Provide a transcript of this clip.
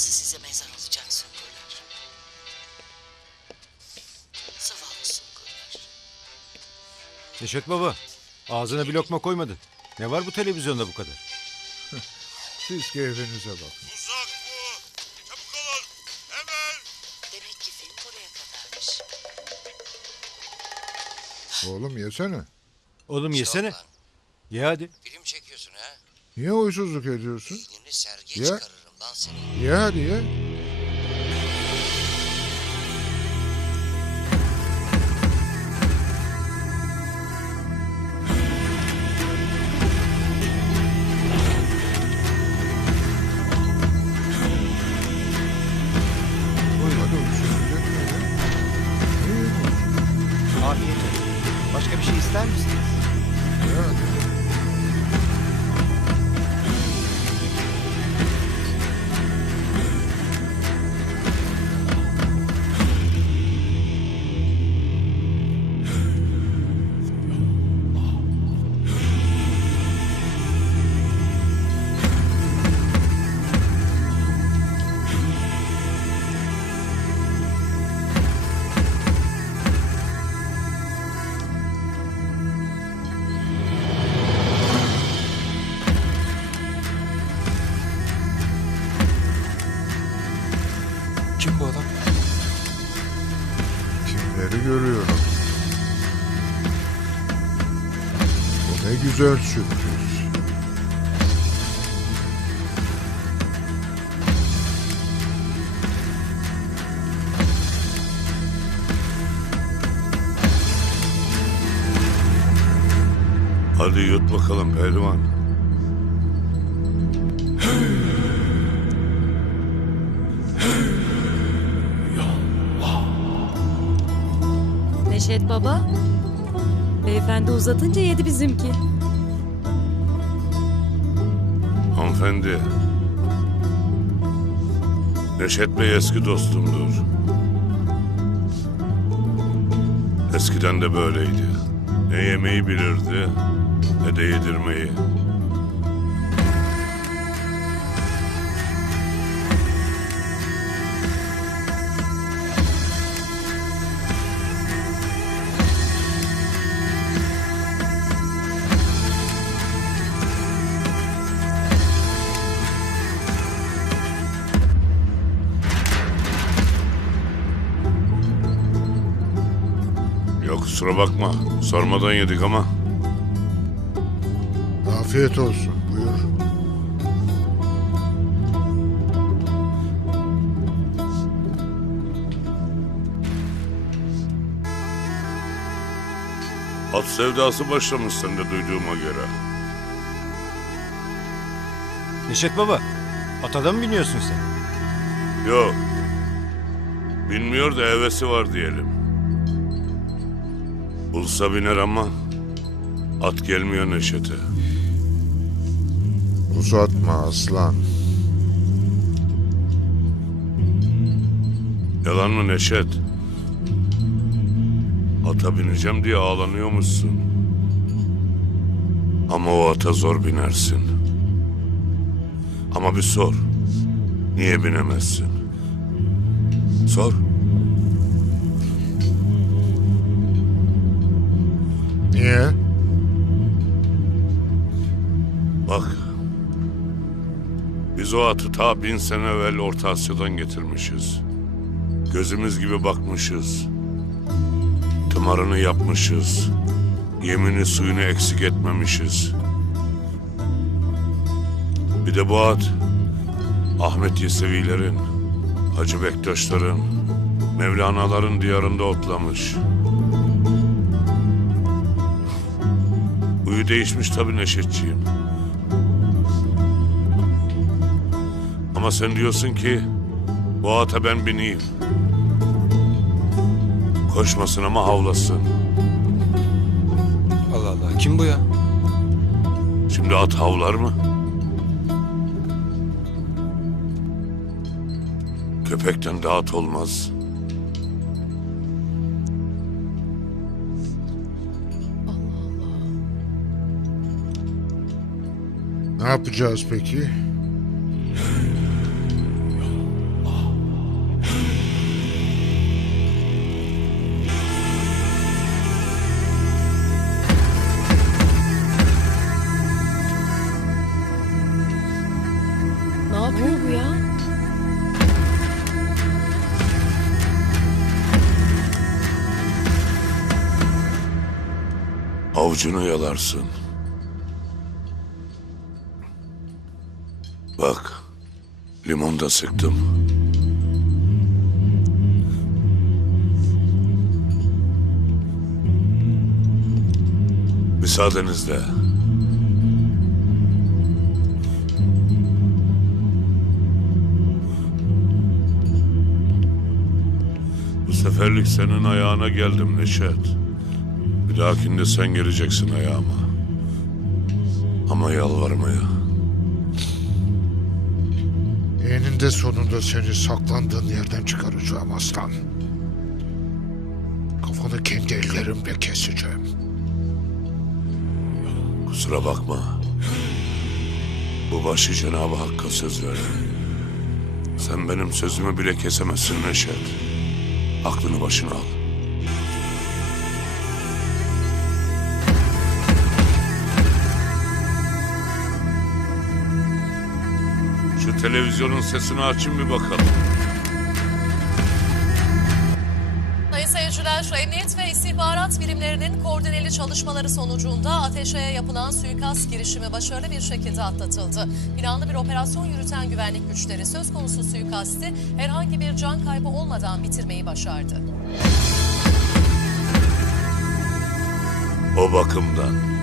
Burası size mezar olacak Sunkurlar. Zavallı Sunkurlar. Neşet Baba, ağzına bir lokma koymadın. Ne var bu televizyonda bu kadar? Siz keyfinize bakın. Uzak bu. Çabuk olun. Hemen. Demek ki film buraya kadarmış. Oğlum yesene. Oğlum yesene. Ye hadi. Film çekiyorsun ha? Niye huysuzluk ediyorsun? Beynini sergiye Ya. çıkarırım lan seni. Ya. Ye. Afiyet olsun. Başka bir şey ister misiniz? Ye Kimleri görüyorum. Bu ne güzel sürpriz. Hadi yut bakalım pehlivan. Neşet baba. Beyefendi uzatınca yedi bizimki. Hanımefendi. Neşet Bey eski dostumdur. Eskiden de böyleydi. Ne yemeği bilirdi ne de yedirmeyi. Kusura bakma. Sormadan yedik ama. Afiyet olsun. Buyur. At sevdası başlamış sende duyduğuma göre. Neşet Baba, atada mı biniyorsun sen? Yok. Bilmiyor da hevesi var diyelim. Bulsa biner ama at gelmiyor Neşet'e. Uzatma aslan. Yalan mı Neşet? Ata bineceğim diye ağlanıyormuşsun. Ama o ata zor binersin. Ama bir sor. Niye binemezsin? Sor. Niye? Biz o atı ta bin sene evvel Orta Asya'dan getirmişiz. Gözümüz gibi bakmışız. Tımarını yapmışız. Yemini suyunu eksik etmemişiz. Bir de bu at Ahmet Yesevilerin, Hacı Bektaşların, Mevlana'ların diyarında otlamış. Huyu değişmiş tabii Neşetçiğim. Ama sen diyorsun ki bu ata ben bineyim. Koşmasın ama havlasın. Allah Allah. Kim bu ya? Şimdi at havlar mı? Köpekten de at olmaz. Ne yapacağız peki? Yapıyor bu ya? Avucunu yalarsın. Bak, limon da sıktım. Müsaadenizle. Seferlik senin ayağına geldim Neşet. Bir dahakinde sen geleceksin ayağıma. Ama yalvarmaya. Eninde sonunda seni saklandığın yerden çıkaracağım aslan. Kafanı kendi ellerimle keseceğim. Kusura bakma. Bu başı Cenab-ı Hakk'a söz verdim. Sen benim sözümü bile kesemezsin Neşet. Aklını başına al. Şu televizyonun sesini açın bir bakalım. Emniyet ve istihbarat birimlerinin koordineli çalışmaları sonucunda ateşeye yapılan suikast girişimi başarılı bir şekilde atlatıldı. Planlı bir operasyon yürüten güvenlik güçleri söz konusu suikasti herhangi bir can kaybı olmadan bitirmeyi başardı. O bakımdan